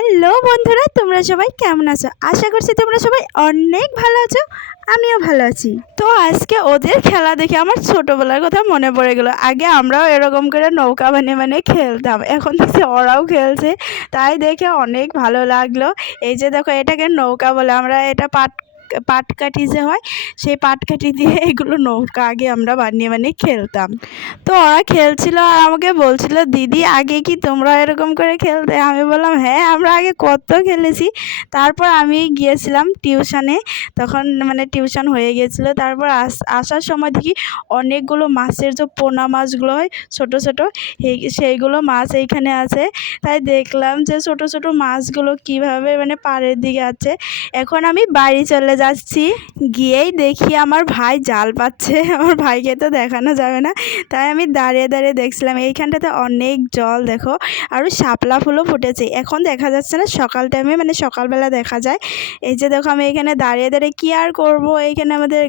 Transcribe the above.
Hello বন্ধুরা, তোমরা সবাই কেমন আছো? আশা করছি তোমরা সবাই অনেক ভালো আছো, আমিও ভালো আছি। তো আজকে ওদের খেলা দেখে আমার ছোটোবেলার কথা মনে পড়ে গেলো। আগে আমরাও এরকম করে নৌকা বানিয়ে বানিয়ে খেলতাম, এখন দেখছি ওরাও খেলছে। তাই দেখে অনেক ভালো লাগল। এই যে দেখো, এটাকে নৌকা বলে আমরা এটা পাট পাটকাঠি যে হয়, সেই পাটকাঠি দিয়ে এগুলো নৌকা আগে আমরা বানিয়ে বানিয়ে খেলতাম। তো ওরা খেলছিল আর আমাকে বলছিল, দিদি, আগে কি তোমরা এরকম করে খেলতে? আমি বললাম হ্যাঁ আমরা আগে কত খেলেছি। তারপর আমি গিয়েছিলাম টিউশনে, তখন মানে টিউশন হয়ে গিয়েছিল। তারপর আস, আসার সময় দেখি অনেকগুলো মাছের যে পোনা মাছগুলো হয়, ছোট ছোট সেইগুলো মাছ এইখানে আছে। তাই দেখলাম যে ছোট ছোট মাছগুলো কীভাবে মানে পাড়ের দিকে আছে। এখন আমি বাড়ি চলে যাচ্ছি, গিয়েই দেখি আমার ভাই জাল পাচ্ছে। আমার ভাইকে তো দেখানো যাবে না। তাই আমি দাঁড়িয়ে দাঁড়িয়ে দেখছিলাম, এইখানটাতে অনেক জল দেখো, আর শাপলা ফুলও ফুটেছে। এখন দেখা যাচ্ছে না, সকাল টাইমে মানে সকালবেলা দেখা যায়। এই যে দেখো, আমি এখানে দাঁড়িয়ে দাঁড়িয়ে কী আর করব? এইখানে আমাদের